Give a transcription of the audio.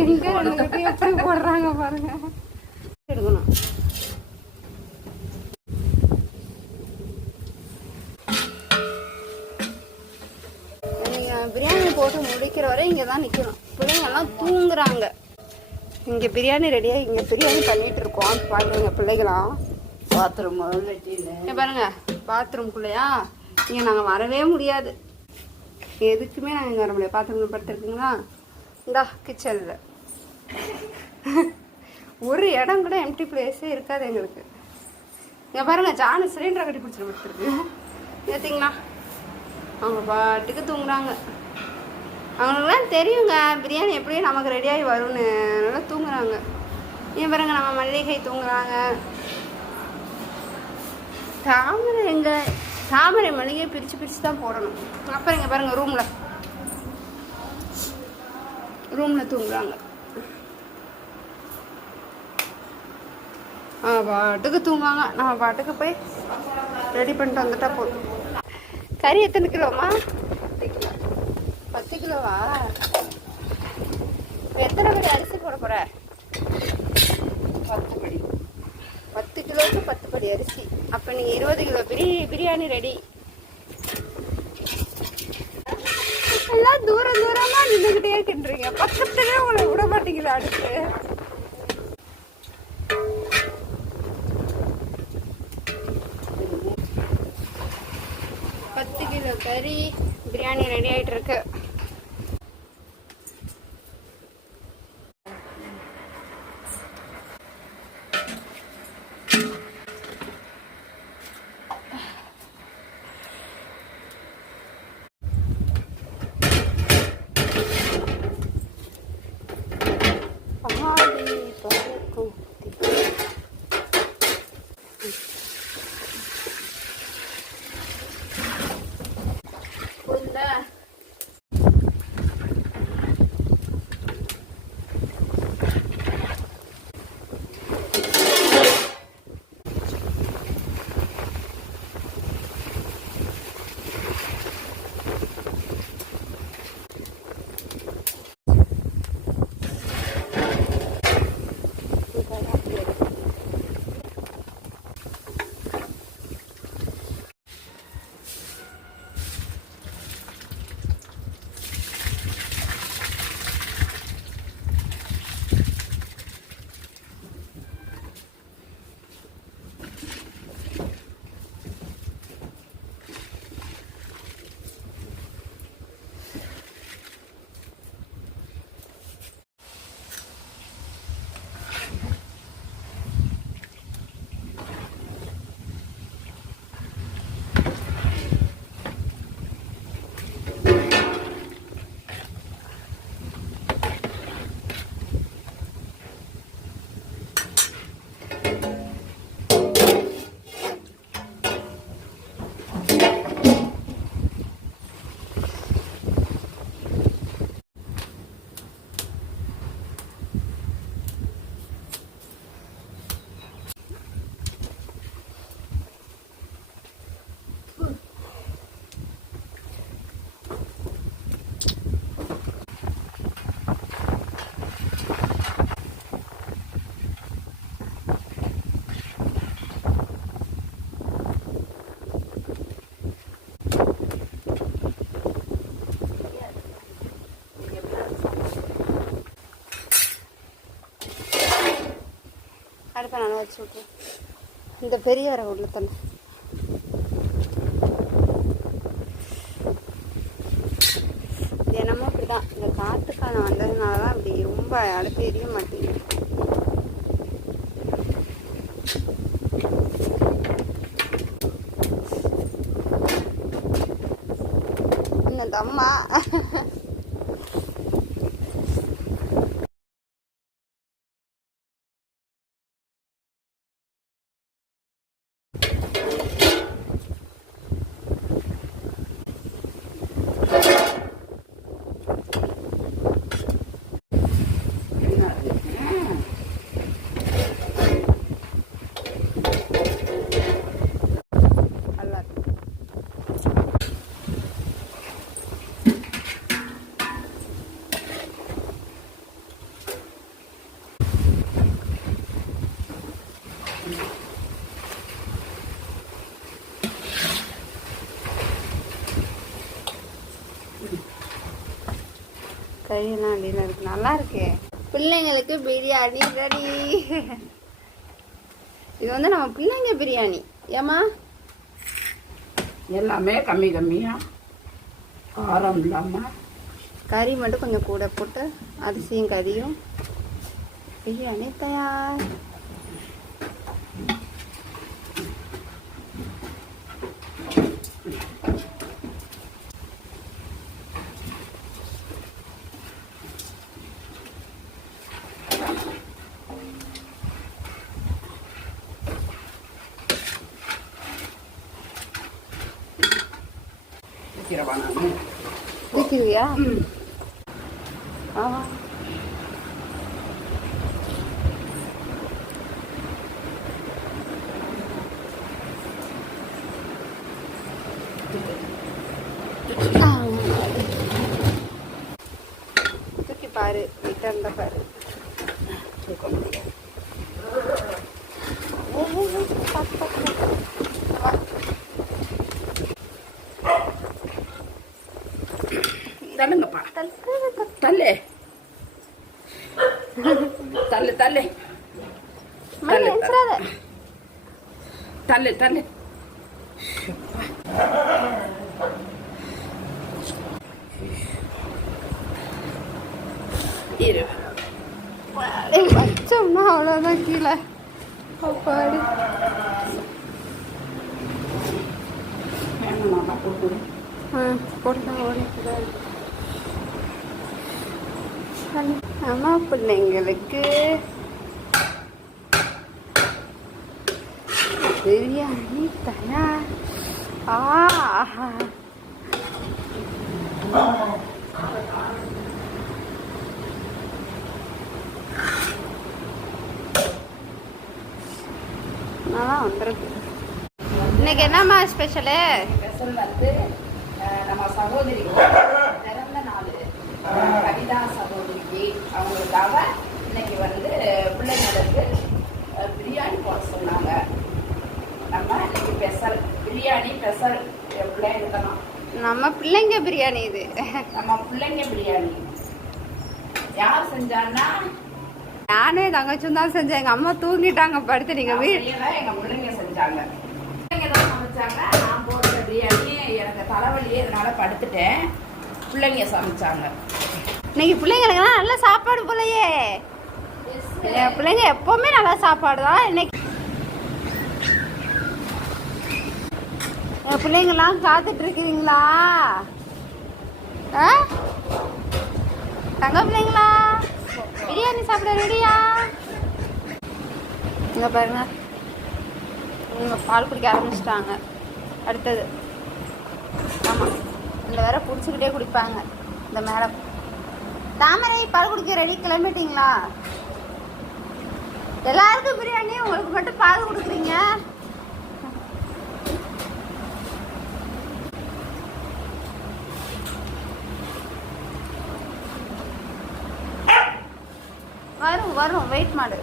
எங்க எப்படி போடுறாங்க பாருங்க. எடுக்கணும். பிரியாணி போட்டு முடிக்கிற வரை இங்கே தான் நிற்கணும். பிள்ளைங்கள்லாம் தூங்குறாங்க. இங்கே பிரியாணி ரெடியாக இங்கே பிரியாணி பண்ணிகிட்டு இருக்கோம். பாருங்க பிள்ளைகளாம் பாத்ரூம் பாருங்க பாத்ரூம்குள்ளையா இங்கே நாங்கள் வரவே முடியாது. எதுக்குமே நாங்கள் இங்கே வர முடியாது. பாத்ரூமில் படுத்துருக்குங்களா? இந்தா கிச்சனில் ஒரு இடம் கூட எம்டி பிளேஸே இருக்காது எங்களுக்கு. இங்கே பாருங்க ஜானு சிலிண்டரை கட்டி பிடிச்சிட்டு படுத்துருக்கு. ஏற்றிங்களா அவங்க பாட்டுக்கு தூங்குறாங்க. அவங்களுக்குலாம் தெரியுங்க பிரியாணி எப்படியும் நமக்கு ரெடியாகி வரும்னு, நல்லா தூங்குறாங்க. ஏன் பாருங்க நம்ம மல்லிகை தூங்குறாங்க. தாமரை எங்க தாமரை மல்லிகை பிரித்து தான் போடணும். அப்புறம் இங்கே பாருங்க ரூமில் தூங்குறாங்க. பாட்டுக்கு தூங்குவாங்க. நம்ம பாட்டுக்கு போய் ரெடி பண்ணிட்டு வந்துட்டா போதும். கறி எத்தனை கிலோமா? 10 கிலோவா? எத்தனை படி அரிசி போட போற? 10 படி. 10 கிலோவுக்கு 10 படி அரிசி. அப்போ நீங்கள் 20 கிலோ பிரியாணி ரெடி. எல்லாம் தூரமாக நின்றுக்கிட்டே கிண்டுறீங்க. பக்கத்துலேயே உங்களை விட மாட்டீங்களா அடுத்து? கறி பிரியாணி ரெடி ஆகிட்டு இருக்கு. அடுப்பை நல்லா வச்சு விட்ருவேன். இந்த பெரிய அரை உள்ள தண்ணி தினமும் இப்படி தான். இந்த காற்றுக்காலம் வந்ததுனால தான் இப்படி ரொம்ப அடுப்பு எரிய மாட்டேங்குது. இந்த அம்மா கையெல்லாம் அடியில் இருக்கு. நல்லா இருக்கே. பிள்ளைங்களுக்கு பிரியாணி ரெடி. இது வந்து நம்ம பிள்ளைங்க பிரியாணி. ஏமா எல்லாமே கம்மி கம்மியாக காரம் இல்லாமல் கறி மட்டும் கொஞ்சம் கூட போட்டு அரிசியும் கறியும் பிரியாணி தயார். ஊற்றிடுவியா? ஆமா. தூக்கி பாரு, வீட்டாக இருந்தா பாரு. தள்ளுங்கப்பா, தள்ளு தள்ளு தள்ளு தள்ளு தள்ளு. இரு வச்சோம்னா அவ்வளோதான் கீழே. அப்பாடி போட்டு ஓடிக்கிறாரு. அம்மா பிள்ளைங்களுக்கு பிரியாணி தயார். ஆஹா, நல்லா வந்துருக்கு. இன்னைக்கு என்னம்மா ஸ்பெஷலு? ஸ்பெஷல் வந்து நம்ம சகோதரி பிறந்த நாள் கவிதா சகோதரிக்கு அவங்களுக்காக இன்னைக்கு வந்து பிள்ளைங்களுக்கு பிரியாணி போட சொன்னாங்க. நம்ம இன்னைக்கு ஸ்பெஷல் பிரியாணி ஸ்பெஷல் பிள்ளைங்களுக்கெல்லாம் நம்ம பிள்ளைங்க பிரியாணி. இது நம்ம பிள்ளைங்க பிரியாணி. யார் செஞ்சாங்கன்னா நானே தங்கச்சும் தான் செஞ்சேன். எங்கள் அம்மா தூங்கிட்டாங்க படுத்து. நீங்கள் எங்கள் பிள்ளைங்க செஞ்சாங்க. பிள்ளைங்க தான் சமைச்சாங்க. நான் போடுற பிரியாணி எனக்கு தலைவலியே இதனால படுத்துட்டேன். பிள்ளைங்க சமைச்சாங்க. இன்னைக்கு பிள்ளைங்களுக்கெல்லாம் நல்ல சாப்பாடு போலையே. என் பிள்ளைங்க எப்பவுமே நல்ல சாப்பாடு தான். இன்னைக்கு என் பிள்ளைங்கெல்லாம் காத்துட்டு இருக்கிறீங்களா? தங்க பிள்ளைங்களா, பிரியாணி சாப்பிட ரெடியா? இங்க பாருங்க, இவங்க பால் குடிக்க ஆரம்பிச்சிட்டாங்க. அடுத்தது ஆமாம், இந்த வேற பிடிச்சிக்கிட்டே குடிப்பாங்க. இந்த மேலே தாமரை பால் குடிக்க ரெடி. கிளம்பிட்டீங்களா? எல்லாருக்கும் பிரியாணி, உங்களுக்கு மட்டும் பால் கொடுக்குறீங்க. வரும் வரும், வெயிட் மாடு.